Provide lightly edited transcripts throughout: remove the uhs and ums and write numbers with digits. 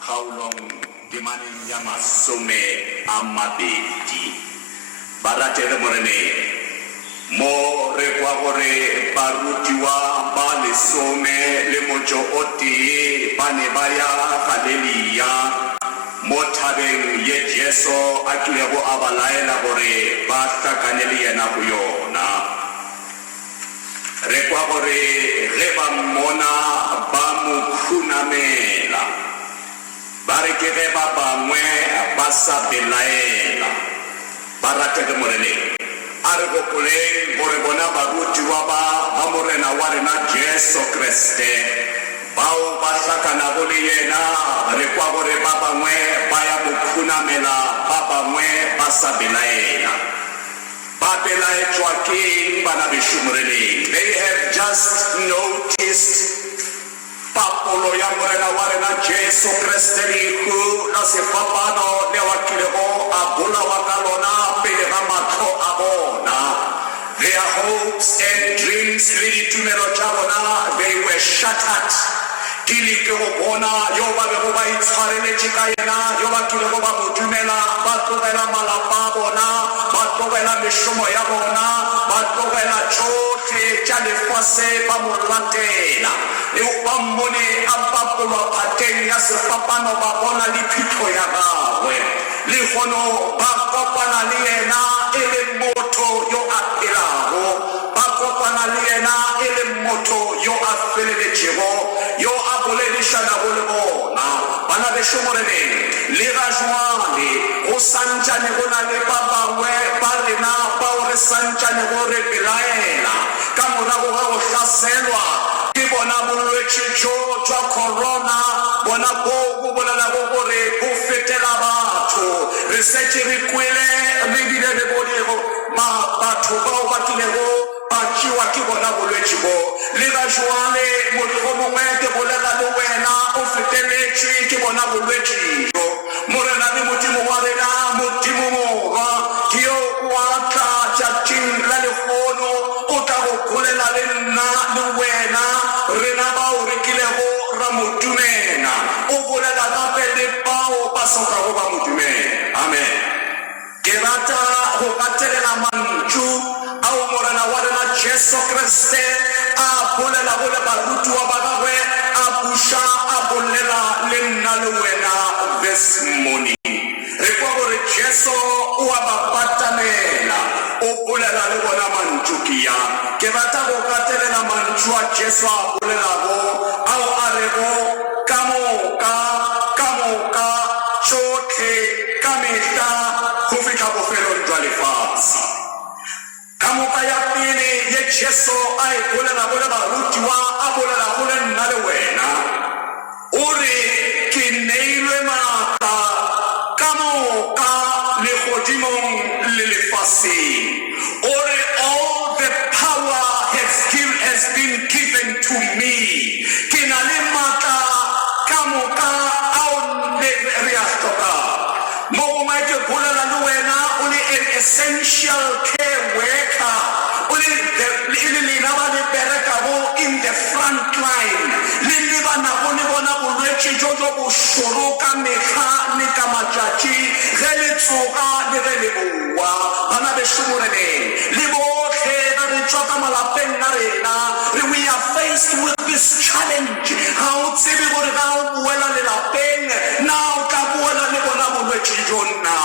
How long demanding Yamasome Amabeti Baratele Morene Mo Requavore Barutiwa Bale Some Lemojo Oti Panebaya Kadelia Motabeng Yejeso Akilebo Abalaela Bore Basta Kanelia Nakuyona Requavore Reba Mona Bamu Kunamela Barikere Baba Mwe Basa Belaela Barate de Morene Argo Pule Borebona Baruti Waba Amorena Warena Jeso Creste Bau Basaka Naboliena Requavore Baba Mwe Baya Mukunamela Baba Mwe Basa Belaela Babela Joaquin Banabishumreni. They have just noticed Papolo Yamorena Warena Jesu Cresteni who Nase Papano Newakilebo Abula Wakalona Pelehamato Abona. Their hopes and dreams leading to Melochavona, they were shattered. Kilikobona, Yoba Yoba Itzarele Chikayana, Yoba Kiloba Mutumela, Batovela Malapabona. Batovela Mishumo Yabona, Batovela Chote, Chalifase, Bamulatela, Eupamone, Abapola Patenia, Papano Babona, Lipito Yabawe, Lihono, Bakopana Liena, Elemoto, Yo Apilao, Bakopana Liena, Elemoto, Yo Afelechivo, Yo Aboledi Shanabolebona, Banabeshumone, Lirajuani, Osanja Negona Lebaba. Barina Paure Sancha Negore Pilaena, Camona Haselwa, Kibona Burechicho, Corona, Bonapo, Bonabore, Buffetelabato, Research Requile, maybe the Bodego, Ma Batuba, Batilego, Pachiwa Kibona Burechibo, Liva Juane, Motomo, Bola Luena, Ofetelechi, Kibona Burechi, Morana Mutimo Warena, Mutimo. Kio waka chachin lalefono utago kule lalena luwena renaba urikileho ramutumena ugule ladapele pao pasoka hoba mutume. Amen. Kerata hokatele la manchu au morana warena Jesu Kriste apole la bole barutu wabagawe abusha abulela lena luwena this morning. Rekwabore Jesu uabapatamela upulela lebona manchukia kebata bokatele na manchua Jesu apulela bo au arebo kamoka chote kamita kufika bofelo ndwalifasi kamoka ya pili ye Jesu ai pulela bole barutiwa apulela bole nalewena uri kineilwe mata all the power has been given to me. Kinalimata kamuka au neriastoka. Mogumaike kula la nuena uli an essential care worker. Uli linaba bereka in the front line. Liliba na bona bulechi jojo bushoroka meha nikamachachi gelitsuka negelibuwa bana beshumurene liboke na richoka malapeng narena. We are faced with this challenge. How tibi borga buela lelapeng now kabuela lebona bulechi jonna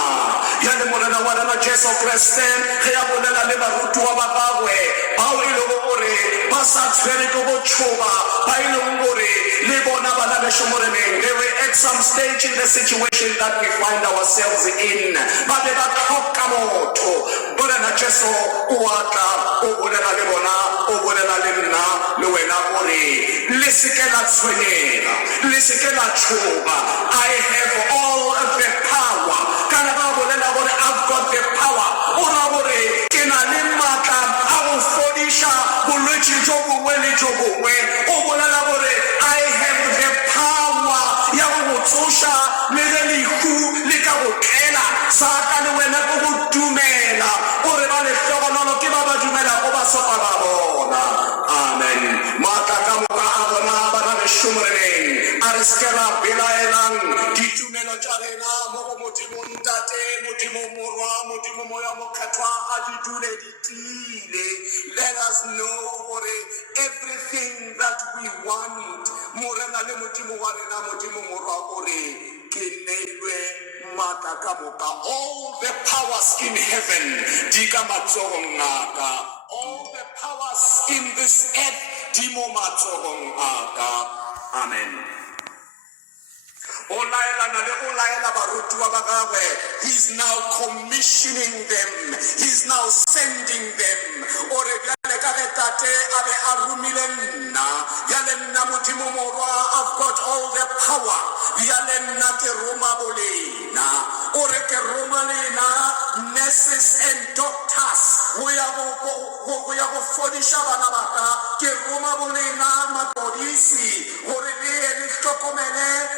yale morena wala Jesu Kriste ya bolela le barutu wa bagawe bao ilobore basa tsere go choba bailo ngore le bona bana beshumurene. They were at some stage in the situation that we find ourselves in, but they got kamoto borena Jesu uata obolela le bona obolela le nna le wena gore lisikela tswenyela lisikela choba. I have all of the power. Kana ba bolela gore I've got the power. Ora gore kena le matla a go fodisha bolwetse jo bongwe le jo bongwe. O bolela gore I have the power ya go tsosha le le ku le ka go tlela sa ka le wena go go dumela ore ba le hlogonolo ke ba ba dumela go ba sopa ba bona. Amen. Mata ka mo ka abona ba na shumrene re se ra belaelang ditumelo tša rena mo go Modimo Ntate, Modimo Morwa, Modimo Moya Mokgethwa a di dule di tiile. Let us know gore everything that we want morena le Modimo wa rena, Modimo Morwa gore ke neilwe maatla ka moka. All the powers in heaven di ka matsogong a ka. All the powers in this earth di mo matsogong a ka. Amen. He's now commissioning them. He's now sending them. I've got all the power. Nurses and doctors.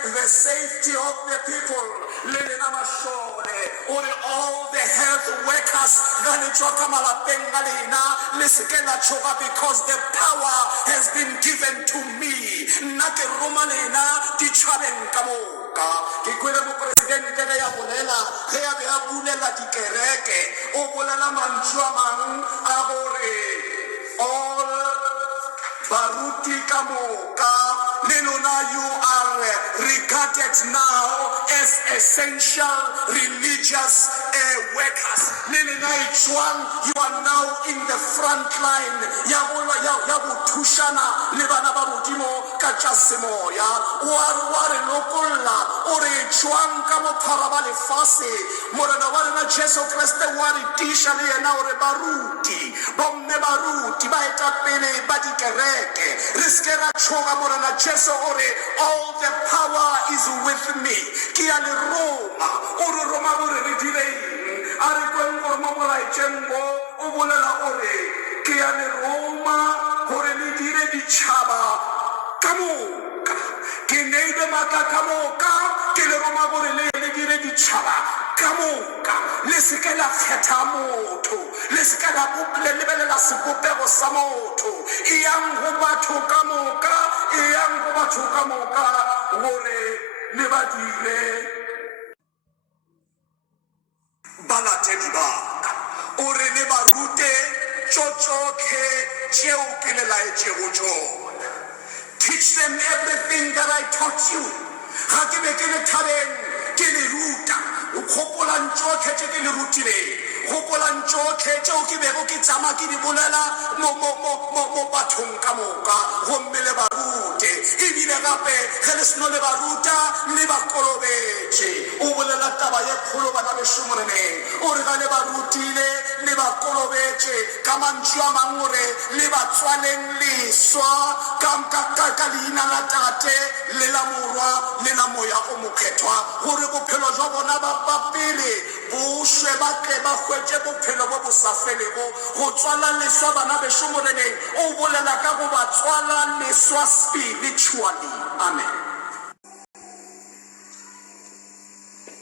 The safety of the people. All the health workers because the power has been given to me. All baruti kamoka. You are regarded now as essential religious workers. You are now in the front line. All the power is with me. Teach them everything that I taught you. Spiritually. Amen.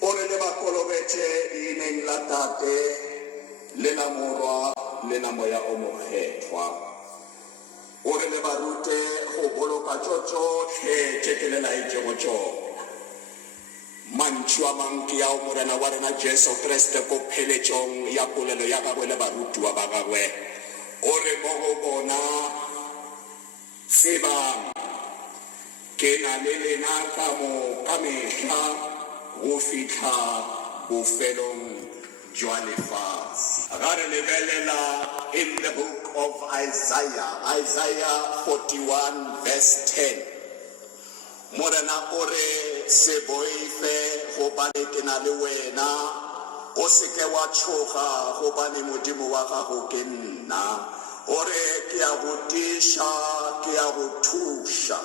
Ore le bakolobetse ineng la tate le la morwa le na moya o mokgethwa. Ore le barute go boloka tsotlhe tse ke le laetse go tsona. Mantšu a manke ya morena wa rena Jesu Kriste ko pheletšong ya polelo ya gagwe le barutiwa ba gagwe. Ore mo go bona tsebang ke na le lena ka mehla go fitlha bofelong jwa lefatshe. Ga re lebelela in the book of Isaiah 41 verse 10. Morena ore se boife gobane ke na le wena, o seke wa tshoga gobane Modimo wa gago ke nna. Ore ke a go tiša, ke a go thuša.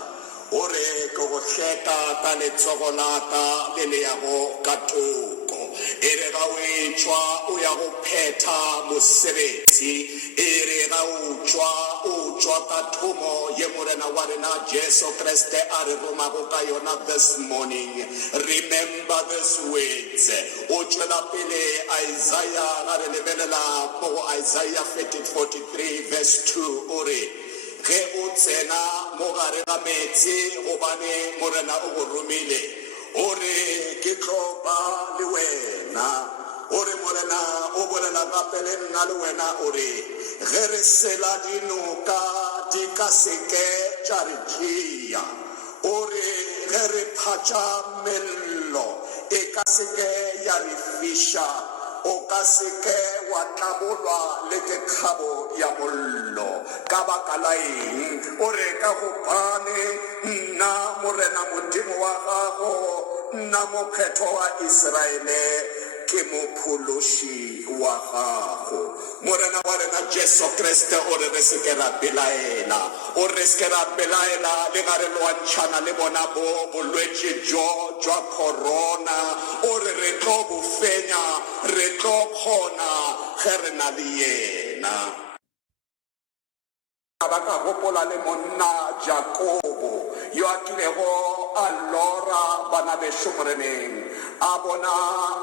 Ore ke go hleka ka letsogo la ka le le yago ka toko. Ere ga o etswa o ya go phetha mosebetsi. Ere ga o tswa ka thomo ye morena wa rena Jesu Kriste a re romago ka yona this morning. Remember these words. O tšwela pele Isaiah ga re lebelela mo Isaiah 43 verse 2 ore ge o tsena mo gare ga metsi gobane morena o go romile o re ke tlo ba le wena o re morena o bolela gape le nna le wena o re ge re sela dinoka di ka seke tša re tšea o re ge re phatša mello e ka seke ya re fiša o ka seke wa tlabolwa le ke kgabo ya mollo ka baka la eng o re ka gobane nna morena modimo wa gago nna mokgetho wa Israele ke mophološi wa gago morena wa rena Jesu Kriste o re re seke ra belaela o re seke ra belaela le ga re lwantšhana le bona bo bolwetši jo jwa corona o re re tlo bo fenya re tlo kgona ge re na le yena ba ka gopola le monna Jakobo yo a kilego a lora bana bešo moreneng a bona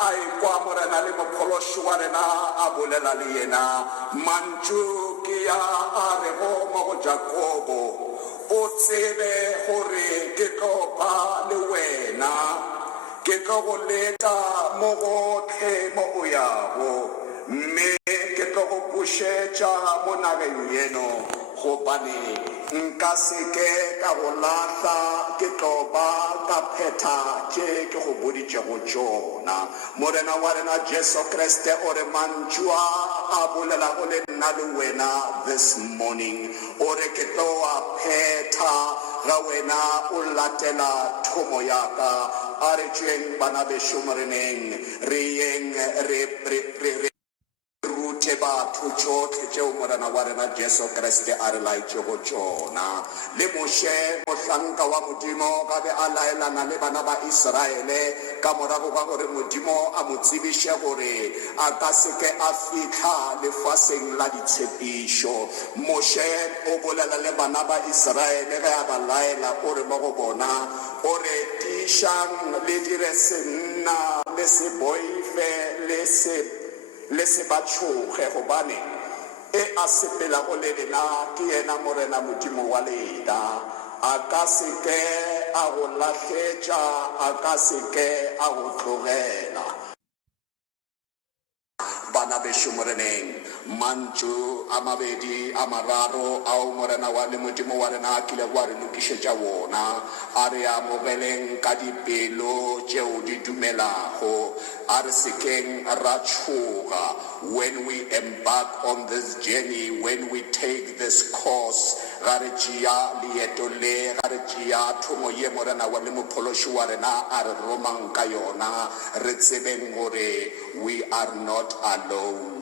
a ekwa morena le mophološi wa rena a bolela le yena mantšu ke ya a rego mo go Jakobo o tsebe gore ke tlo ba le wena ke tlo go leta mo gotlhe mo o yago mme ke tlo go pušetša mo nageng yeno gobane nka seke ka go lahla ke tlo ba ka phetha tše ke go boditšego tšona morena wa rena Jesu Kriste o re mantšua a bolelago le nna le wena this morning o re ke tlo a phetha ga wena o latela thomo yaka a re tšweng bana bešo moreneng re yeng re rute batho tšotlhe tšeo morena wa rena Jesu Kriste a re laetšego tšona le moše mohlanka wa modimo ga be a laelana le bana ba Israele ka morago ga gore modimo a mo tsebiše gore a ka seke a fitlha lefaseng la ditshepišo moše o bolela le bana ba Israele ge a ba laela o re mo go bona o re tišang le dire senna le se boife le se ba tšhoge gobane e a sepelago le lena ke yena morena modimo wa lena a ka seke a go lahletša a ka seke a go tlogela bana bešo moreneng mantšu a mabedi a mararo ao morena wa le modimo wa rena a kile wa re lokišetša wona a re amogeleng ka dipelo tšeo di dumelago a re sekeng ra tšhoga when we embark on this journey when we take this course ga re tšea leeto le ga re tšea thomo ye morena wa le mophološi wa rena a re romang ka yona re tsebeng gore we are not alone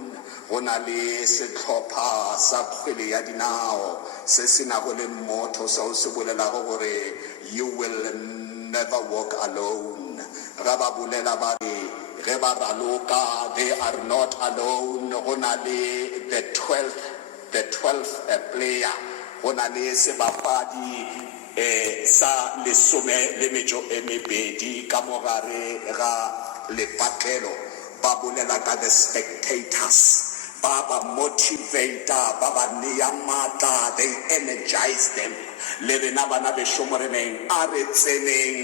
go na le setlhopha sa kgwele ya dinao se se nago le motho seo se bolelago gore you will never walk alone ga ba bolela ba re ge ba raloka they are not alone go na le the 12th player go na le sebapadi sa lesome le metšo e mebedi ka mogare ga lepatlelo ba bolela ka the spectators ba ba motivator ba ba nea maatla they energize them le rena bana bešo moreneng a re tseneng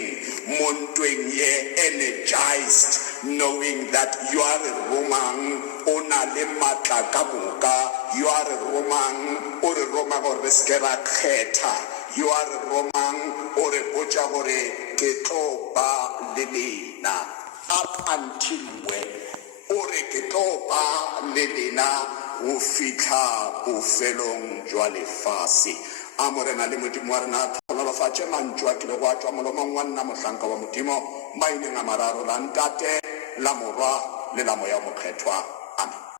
mo ntweng ye energized knowing that you are romang o na le maatla ka moka you are romang o re roma gore re seke ra kgetha you are romang o re botša gore ke tlo ba le lena up until when o re ke tlo ba le lena go fitlha bofelong jwa lefase a morena le modimo wa rena tlhonolofatše mantšu a kile go a tšwa molomong wa nna mohlanka wa modimo maineng a mararo la ntate la morwa le la moya o mokgethwa amen